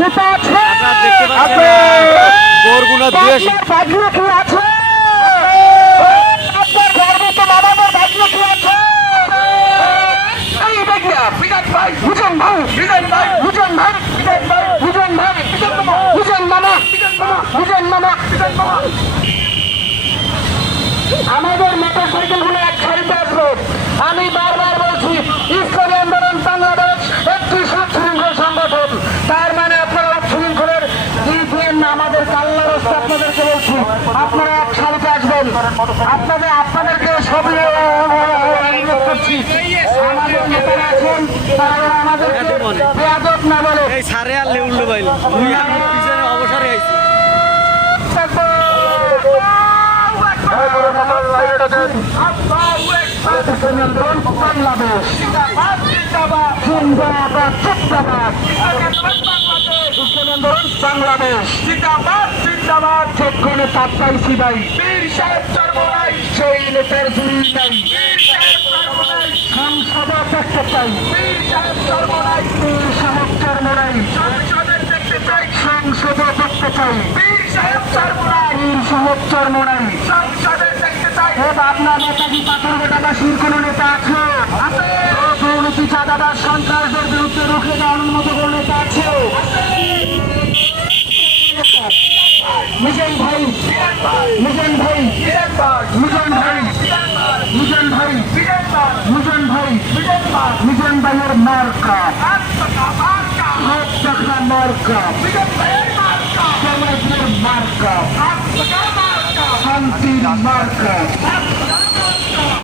নেতা আছে, দেখতে পাচ্ছেন বরগুনা দেশ ভাগ্য কি আছে, আপনার গর্ব তো মামাদের ভাগ্য কি আছে। বিজন ভাই, বিজন ভাই, বিজন ভাই, বিজন ভাই, বিজন ভাই, বিজন মামা, বিজন মামা, বিজন মামা। আমাদের মোটর সাইকেল গুলো এক সারিতে আসবে। আমি বারবার বলছি ইসলামী আন্দোলন বাংলাদেশ একটি সুশৃঙ্খল সংগঠন, তার মানে আপনারা উচ্ছৃঙ্খলের দিন আমাদের কাল্লা রাস্তা আপনাদেরকে বলছি, আপনারা এক সারিতে আসবেন। আপনাদেরকে সবই অনুরোধ করছি, আমাদের নেতারা আছেন তারা আমাদেরকে বেয়াদব না বলে। এই সারে আর লেউল্লো বাইল পিছনে অবসরে আইছে। বাংলাদেশ যেখানে পাঠাইছি ভাই সেই নেতার জুড়ি নাই, সংসদ দেখতে চাই, সাহেব চর্মরাই সংসদ দেখতে চাই, সাহেব চর্মরাই। আপনার নেতাজি পাথরঘাটাবাসীর কোন নেতা আছে? দুর্নীতি চাঁদাবাজ সন্ত্রাসদের বিরুদ্ধে রুখে দাঁড়ানোর মতো কোন নেতা আছে? মিজান ভাই, মিজান ভাই, মিজান ভাই, মিজান ভাই, মিজান ভাই, মিজান ভাইয়ের মার্কা হাত টাকা মার্কা, সমাজের মার্কা, শান্তির মার্কা।